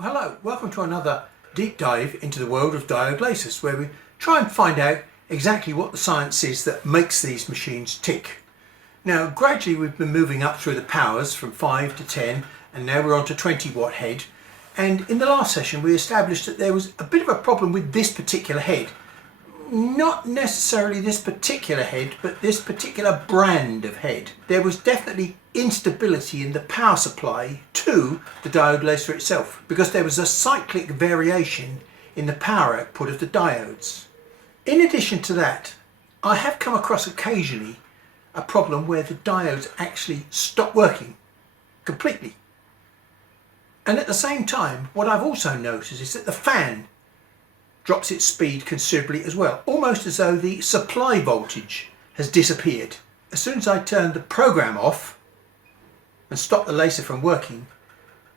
Hello, welcome to another deep dive into the world of diode lasers, where we try and find out exactly what the science is that makes these machines tick. Now, gradually we've been moving up through the powers from 5 to 10, and now we're on to 20 watt head. And in the last session we established that there was a bit of a problem with this particular head. Not necessarily this particular head, but this particular brand of head. There was definitely instability in the power supply to the diode laser itself, because there was a cyclic variation in the power output of the diodes. In addition to that, I have come across occasionally a problem where the diodes actually stop working completely. And at the same time, what I've also noticed is that the fan drops its speed considerably as well, almost as though the supply voltage has disappeared. As soon as I turn the program off and stop the laser from working,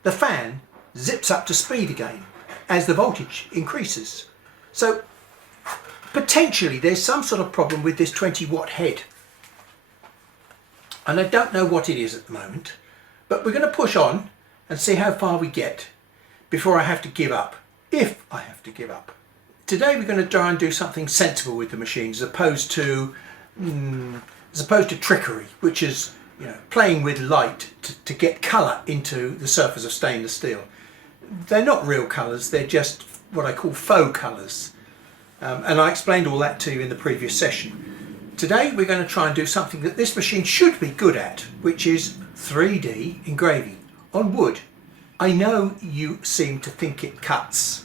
the fan zips up to speed again as the voltage increases. So potentially there's some sort of problem with this 20 watt head, and I don't know what it is at the moment, but we're going to push on and see how far we get before I have to give up, if I have to give up. Today we're going to try and do something sensible with the machines, as opposed to trickery, which is, playing with light to get colour into the surface of stainless steel. They're not real colours, they're just what I call faux colours. And I explained all that to you in the previous session. Today we're going to try and do something that this machine should be good at, which is 3D engraving on wood. I know you seem to think it cuts,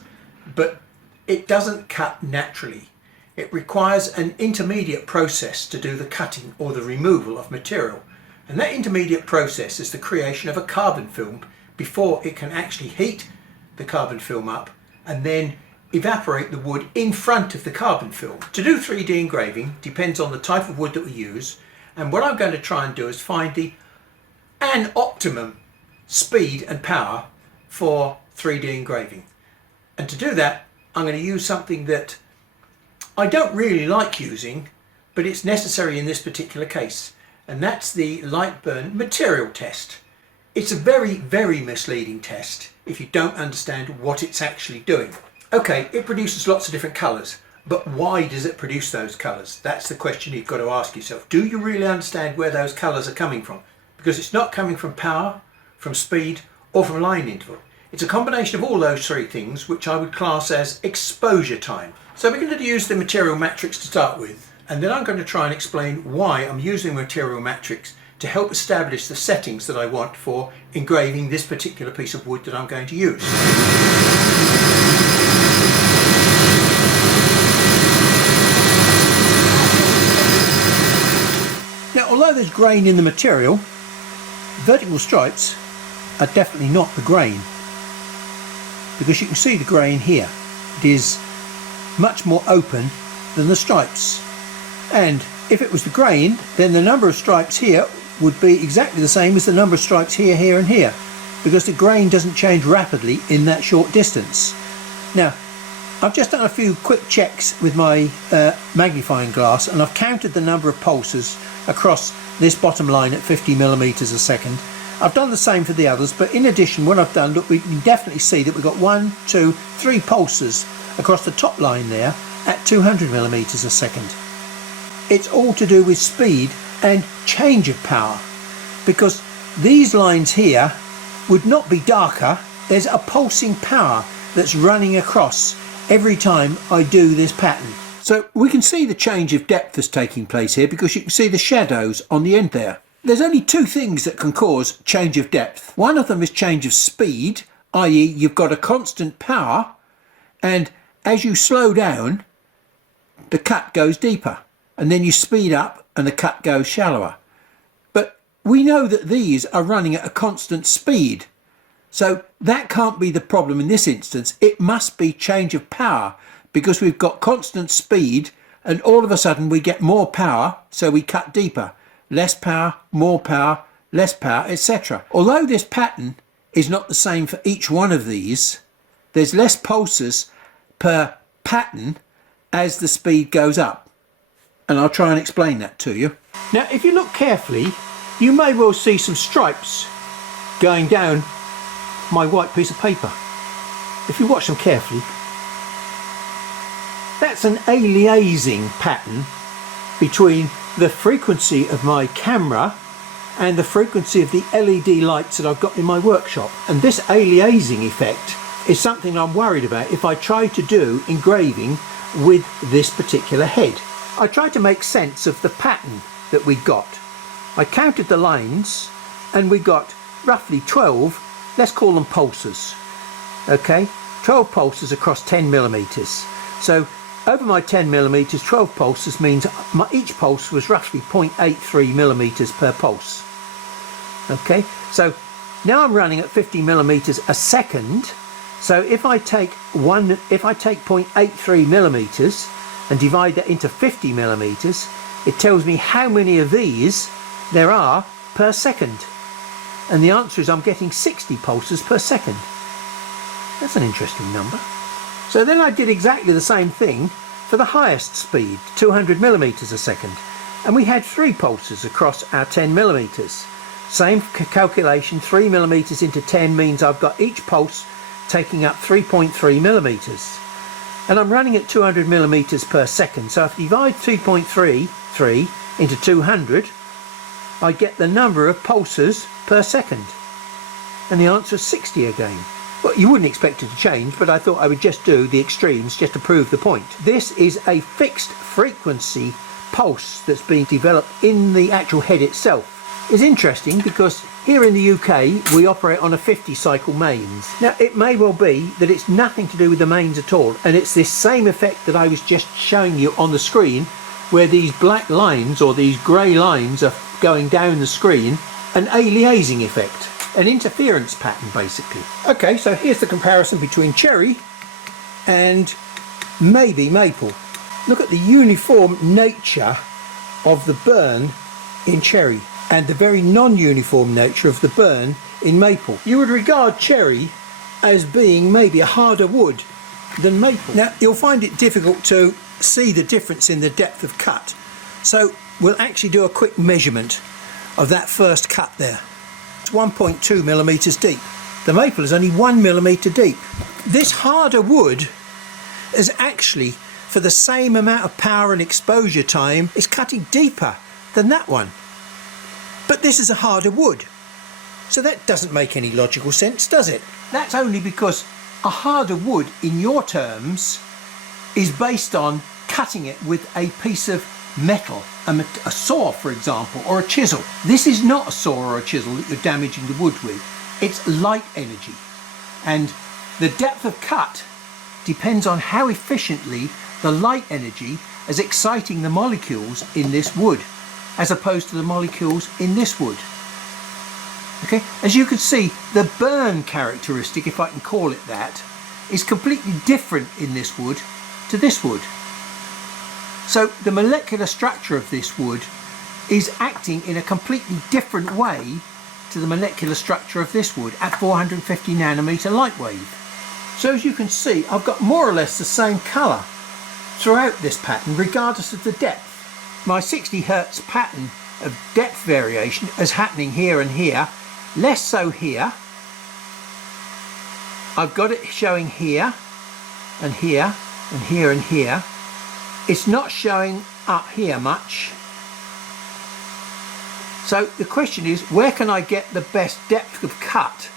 but it doesn't cut naturally. It requires an intermediate process to do the cutting or the removal of material. And that intermediate process is the creation of a carbon film before it can actually heat the carbon film up and then evaporate the wood in front of the carbon film. To do 3D engraving depends on the type of wood that we use, and what I'm going to try and do is find an optimum speed and power for 3D engraving. And to do that, I'm going to use something that I don't really like using, but it's necessary in this particular case, and that's the light burn material test. It's a very, very misleading test if you don't understand what it's actually doing. Okay, it produces lots of different colours, but why does it produce those colours? That's the question you've got to ask yourself. Do you really understand where those colours are coming from? Because it's not coming from power, from speed, or from line interval. It's a combination of all those three things, which I would class as exposure time. So we're going to use the material matrix to start with, and then I'm going to try and explain why I'm using material matrix to help establish the settings that I want for engraving this particular piece of wood that I'm going to use. Now, although there's grain in the material, vertical stripes are definitely not the grain, because you can see the grain here. It is much more open than the stripes, and if it was the grain, then the number of stripes here would be exactly the same as the number of stripes here, here and here, because the grain doesn't change rapidly in that short distance. Now, I've just done a few quick checks with my magnifying glass, and I've counted the number of pulses across this bottom line at 50 millimeters a second. I've done the same for the others, but in addition, what I've done, look, we can definitely see that we've got 1, 2, 3 pulses across the top line there at 200 millimeters a second. It's all to do with speed and change of power, because these lines here would not be darker. There's a pulsing power that's running across every time I do this pattern. So we can see the change of depth that's taking place here, because you can see the shadows on the end there. There's only two things that can cause change of depth. One of them is change of speed, i.e. you've got a constant power, and as you slow down, the cut goes deeper, and then you speed up and the cut goes shallower. But we know that these are running at a constant speed, so that can't be the problem in this instance. It must be change of power, because we've got constant speed and all of a sudden we get more power, so we cut deeper. Less power, more power, less power, etc. Although this pattern is not the same for each one of these, there's less pulses per pattern as the speed goes up. And I'll try and explain that to you. Now, if you look carefully, you may well see some stripes going down my white piece of paper. if you watch them carefully, that's an aliasing pattern between the frequency of my camera and the frequency of the LED lights that I've got in my workshop. And this aliasing effect is something I'm worried about if I try to do engraving with this particular head. I tried to make sense of the pattern that we got. I counted the lines and we got roughly 12, let's call them pulses. Okay, 12 pulses across 10 millimeters. So over my 10 millimeters, 12 pulses means each pulse was roughly 0.83 millimeters per pulse. Okay, so now I'm running at 50 millimeters a second. So if I take 0.83 millimeters and divide that into 50 millimeters, it tells me how many of these there are per second. And the answer is I'm getting 60 pulses per second. That's an interesting number. So then I did exactly the same thing for the highest speed, 200 millimeters a second. And we had 3 pulses across our 10 millimeters. Same calculation, 3 millimeters into 10 means I've got each pulse taking up 3.3 millimeters. And I'm running at 200 millimeters per second. So if I divide 3.33 into 200, I get the number of pulses per second. And the answer is 60 again. Well, you wouldn't expect it to change, but I thought I would just do the extremes just to prove the point. This is a fixed frequency pulse that's being developed in the actual head itself. It's interesting because here in the UK we operate on a 50 cycle mains. Now it may well be that it's nothing to do with the mains at all, and it's this same effect that I was just showing you on the screen, where these black lines or these grey lines are going down the screen, an aliasing effect, an interference pattern basically. Okay, so here's the comparison between cherry and maybe maple. Look at the uniform nature of the burn in cherry and the very non-uniform nature of the burn in maple. You would regard cherry as being maybe a harder wood than maple. Now you'll find it difficult to see the difference in the depth of cut, so we'll actually do a quick measurement of that first cut there. It's 1.2 millimeters deep. The maple is only 1 millimeter deep. This harder wood is actually, for the same amount of power and exposure time, is cutting deeper than that one. But this is a harder wood, so that doesn't make any logical sense, does it? That's only because a harder wood in your terms is based on cutting it with a piece of metal, a saw for example, or a chisel. This is not a saw or a chisel that you're damaging the wood with. It's light energy, and the depth of cut depends on how efficiently the light energy is exciting the molecules in this wood, as opposed to the molecules in this wood. Okay, as you can see, the burn characteristic, if I can call it that, is completely different in this wood to this wood. So the molecular structure of this wood is acting in a completely different way to the molecular structure of this wood at 450 nanometer light wave. So as you can see, I've got more or less the same colour throughout this pattern regardless of the depth. My 60 Hertz pattern of depth variation is happening here and here, less so here. I've got it showing here and here and here and here. It's not showing up here much. So the question is, where can I get the best depth of cut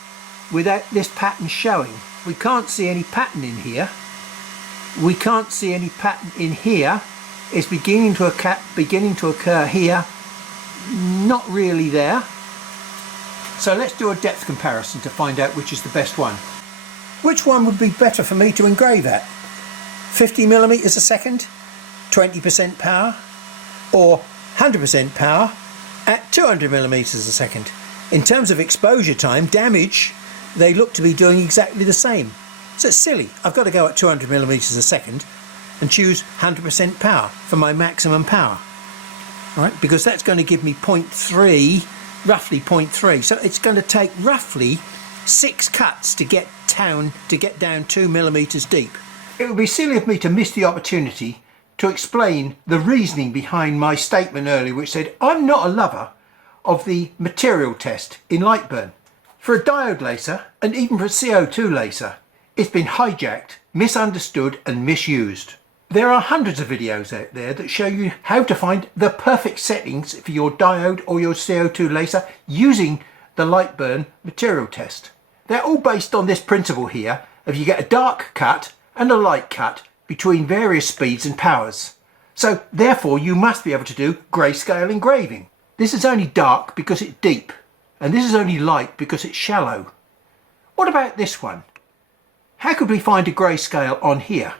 without this pattern showing? We can't see any pattern in here. We can't see any pattern in here. It's beginning to occur here. Not really there. So let's do a depth comparison to find out which is the best one. Which one would be better for me to engrave at? 50 millimeters a second, 20% power, or 100% power at 200 millimeters a second? In terms of exposure time, damage, they look to be doing exactly the same. So it's silly. I've got to go at 200 millimeters a second and choose 100% power for my maximum power. All right, because that's going to give me 0.3, roughly 0.3. So it's going to take roughly 6 cuts to get down 2 millimeters deep. It would be silly of me to miss the opportunity to explain the reasoning behind my statement earlier, which said I'm not a lover of the material test in light burn. For a diode laser, and even for a CO2 laser, It's been hijacked, misunderstood and misused. There are hundreds of videos out there that show you how to find the perfect settings for your diode or your CO2 laser using the light burn material test. They're all based on this principle here of you get a dark cut and a light cut between various speeds and powers. So therefore you must be able to do grayscale engraving. This is only dark because it's deep, and this is only light because it's shallow. What about this one? How could we find a grayscale on here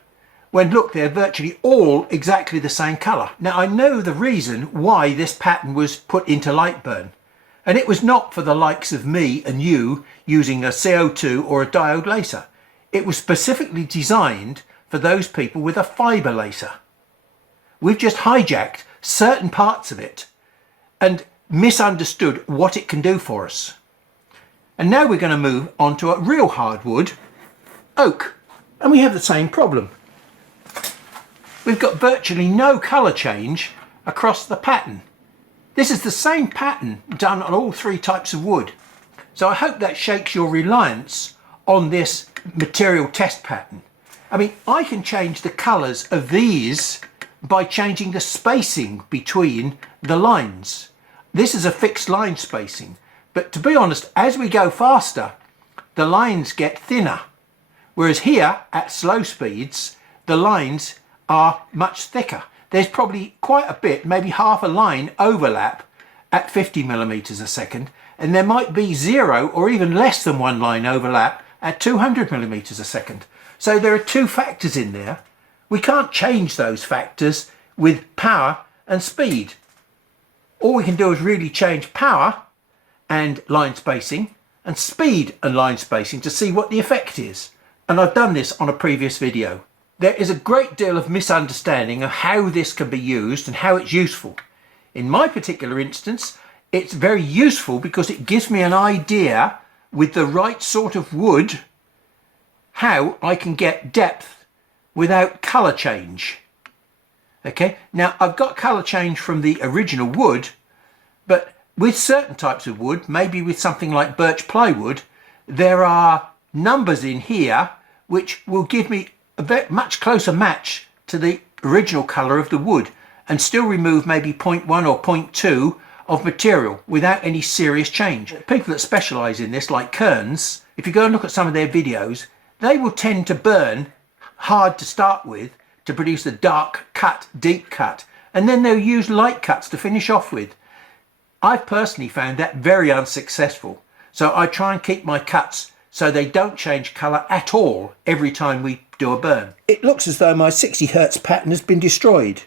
when look, they're virtually all exactly the same colour? Now I know the reason why this pattern was put into light burn, and it was not for the likes of me and you using a CO2 or a diode laser. It was specifically designed for those people with a fibre laser. We've just hijacked certain parts of it and misunderstood what it can do for us. And now we're going to move on to a real hardwood, oak, and we have the same problem. We've got virtually no colour change across the pattern. This is the same pattern done on all three types of wood. So I hope that shakes your reliance on this material test pattern. I mean, I can change the colours of these by changing the spacing between the lines. This is a fixed line spacing, but to be honest, as we go faster, the lines get thinner. Whereas here at slow speeds, the lines are much thicker. There's probably quite a bit, maybe half a line overlap at 50 millimeters a second, and there might be 0 or even less than one line overlap at 200 millimeters a second. So there are two factors in there. We can't change those factors with power and speed. All we can do is really change power and line spacing and speed and line spacing to see what the effect is. And I've done this on a previous video. There is a great deal of misunderstanding of how this can be used and how it's useful. In my particular instance, it's very useful because it gives me an idea with the right sort of wood how I can get depth without colour change. Okay, now I've got colour change from the original wood, but with certain types of wood, maybe with something like birch plywood, there are numbers in here which will give me a much closer match to the original colour of the wood and still remove maybe 0.1 or 0.2 of material without any serious change. People that specialise in this, like Kearns, if you go and look at some of their videos, they will tend to burn hard to start with to produce the dark cut, deep cut, and then they'll use light cuts to finish off with. I've personally found that very unsuccessful, so I try and keep my cuts so they don't change colour at all every time we do a burn. It looks as though my 60 Hz pattern has been destroyed.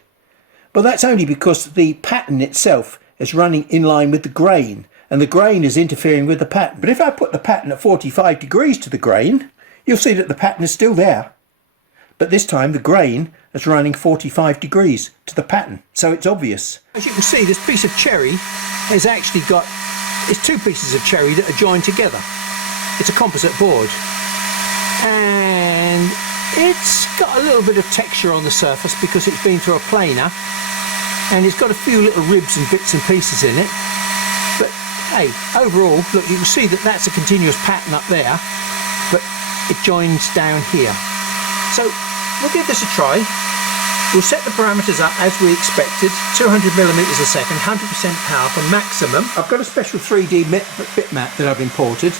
But that's only because the pattern itself is running in line with the grain, and the grain is interfering with the pattern. But if I put the pattern at 45 degrees to the grain, you'll see that the pattern is still there. But this time the grain is running 45 degrees to the pattern, so it's obvious. As you can see, this piece of cherry has actually got, it's two pieces of cherry that are joined together. It's a composite board, and it's got a little bit of texture on the surface because it's been through a planer, and it's got a few little ribs and bits and pieces in it. But hey, overall, look, you can see that that's a continuous pattern up there, but it joins down here. So we'll give this a try. We'll set the parameters up as we expected, 200 millimeters a second, 100% power for maximum. I've got a special 3D bitmap that I've imported,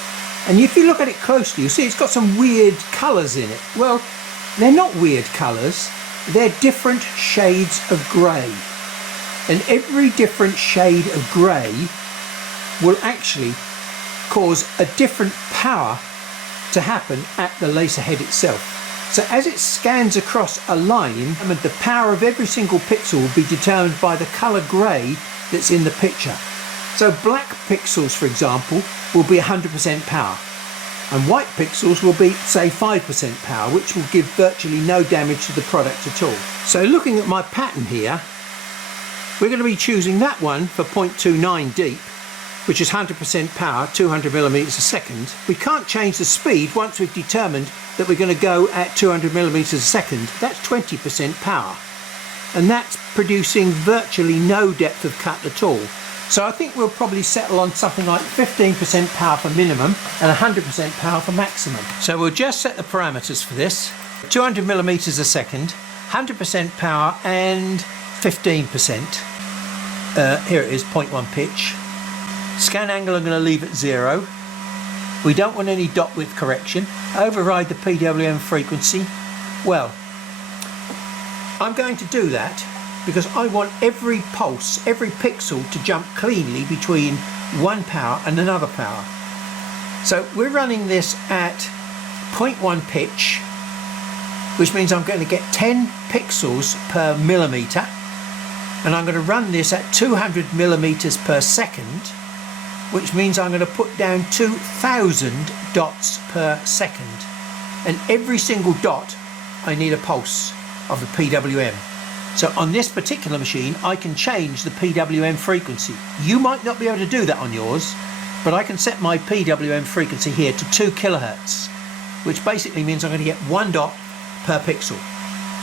and if you look at it closely, you'll see it's got some weird colours in it. Well, they're not weird colours, they're different shades of grey. And every different shade of grey will actually cause a different power to happen at the laser head itself. So as it scans across a line, the power of every single pixel will be determined by the colour grey that's in the picture. So black pixels, for example, will be 100% power, and white pixels will be, say, 5% power, which will give virtually no damage to the product at all. So looking at my pattern here, we're going to be choosing that one for 0.29 deep, which is 100% power, 200 millimeters a second. We can't change the speed once we've determined that we're going to go at 200 millimeters a second. That's 20% power, and that's producing virtually no depth of cut at all. So I think we'll probably settle on something like 15% power for minimum and 100% power for maximum. So we'll just set the parameters for this. 200 millimeters a second, 100% power and 15%. Here it is, 0.1 pitch. Scan angle I'm going to leave at 0. We don't want any dot width correction. Override the PWM frequency. Well, I'm going to do that because I want every pulse, every pixel to jump cleanly between one power and another power. So we're running this at 0.1 pitch, which means I'm going to get 10 pixels per millimeter, and I'm going to run this at 200 millimeters per second, which means I'm going to put down 2,000 dots per second, and every single dot I need a pulse of the PWM. So on this particular machine I can change the PWM frequency. You might not be able to do that on yours, but I can set my PWM frequency here to 2 kilohertz, which basically means I'm going to get 1 dot per pixel.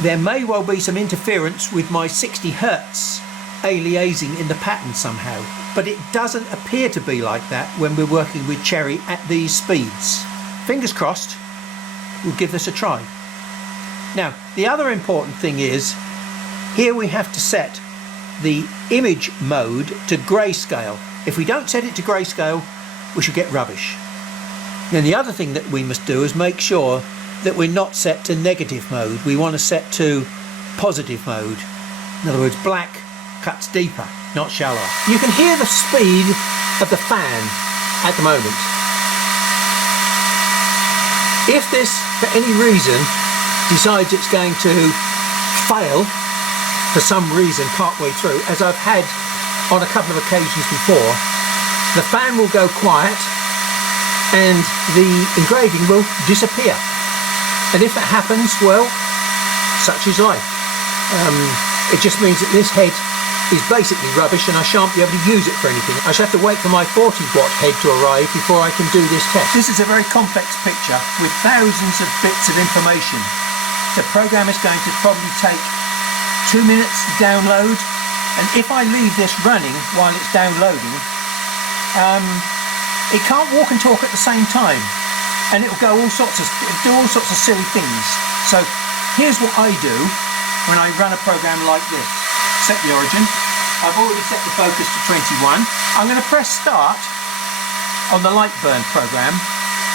There may well be some interference with my 60 hertz aliasing in the pattern somehow, but it doesn't appear to be like that when we're working with Cherry at these speeds. Fingers crossed, we'll give this a try. Now, the other important thing is, here we have to set the image mode to grayscale. If we don't set it to grayscale, we should get rubbish. Then the other thing that we must do is make sure that we're not set to negative mode. We want to set to positive mode. In other words, black cuts deeper, not shallower. You can hear the speed of the fan at the moment. If this, for any reason, decides it's going to fail for some reason partway through, as I've had on a couple of occasions before, the fan will go quiet and the engraving will disappear. And if that happens, well, such is life. It just means that this head is basically rubbish and I shan't be able to use it for anything. I shall have to wait for my 40-watt head to arrive before I can do this test. This is a very complex picture with thousands of bits of information. The program is going to probably take 2 minutes to download, and if I leave this running while it's downloading, it can't walk and talk at the same time, and it'll do all sorts of silly things. So here's what I do when I run a program like this. Set the origin. I've already set the focus to 21. I'm going to press start on the light burn program,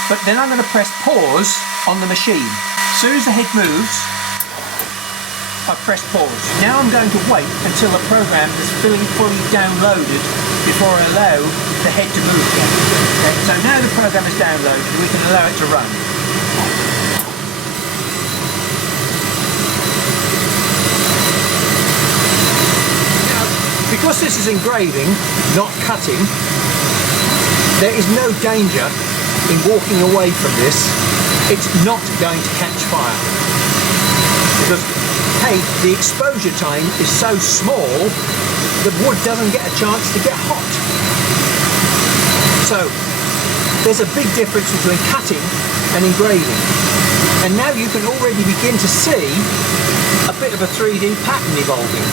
but then I'm going to press pause on the machine. As soon as the head moves, I press pause. Now I'm going to wait until the program is fully downloaded before I allow the head to move again. Okay, so now the program is downloaded and we can allow it to run. Now, because this is engraving, not cutting, there is no danger in walking away from this. It's not going to catch fire. Because the exposure time is so small the wood doesn't get a chance to get hot. So there's a big difference between cutting and engraving, and now you can already begin to see a bit of a 3D pattern evolving.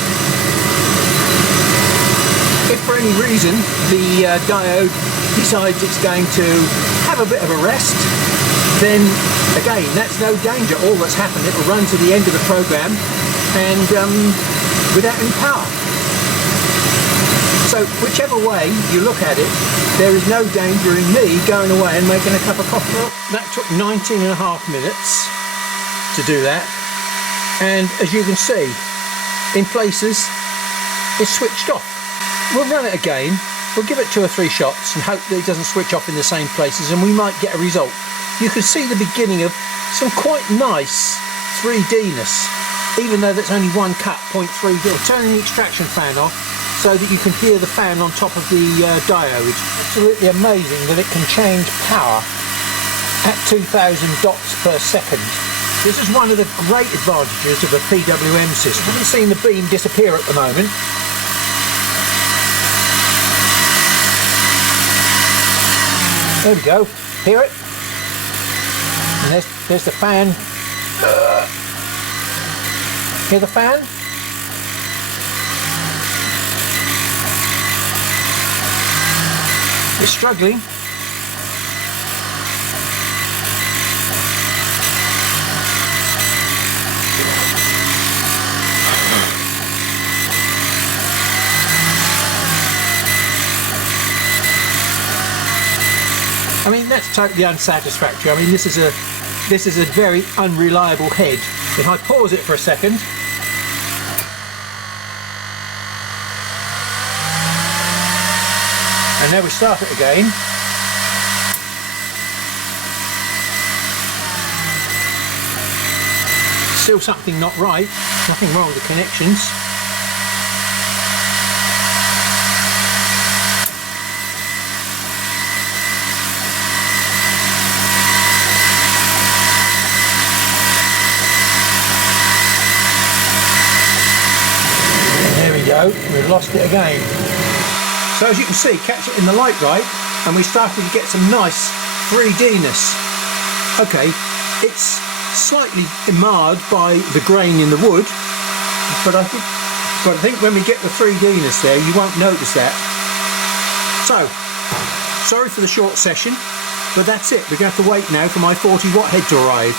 If for any reason the diode decides it's going to have a bit of a rest, then again, that's no danger. All that's happened, it will run to the end of the program and without any power. So whichever way you look at it, there is no danger in me going away and making a cup of coffee. Well, that took 19.5 minutes to do that, and as you can see, in places it's switched off. We'll run it again, we'll give it 2 or 3 shots and hope that it doesn't switch off in the same places, and we might get a result. You can see the beginning of some quite nice 3D-ness, even though that's only one cut, 0.3 gil. Turning the extraction fan off so that you can hear the fan on top of the diode. Absolutely amazing that it can change power at 2,000 dots per second. This is one of the great advantages of a PWM system. I haven't seen the beam disappear at the moment. There we go, hear it? And there's the fan. Hear the fan? It's struggling. I mean, that's totally unsatisfactory. I mean, this is a very unreliable head. If I pause it for a second, and now we start it again, still something not right. Nothing wrong with the connections. We've lost it again. So as you can see, catch it in the light right, and we started to get some nice 3D-ness. Okay, it's slightly marred by the grain in the wood, but I think when we get the 3D-ness there, you won't notice that. So, sorry for the short session, but that's it. We're going to have to wait now for my 40 watt head to arrive.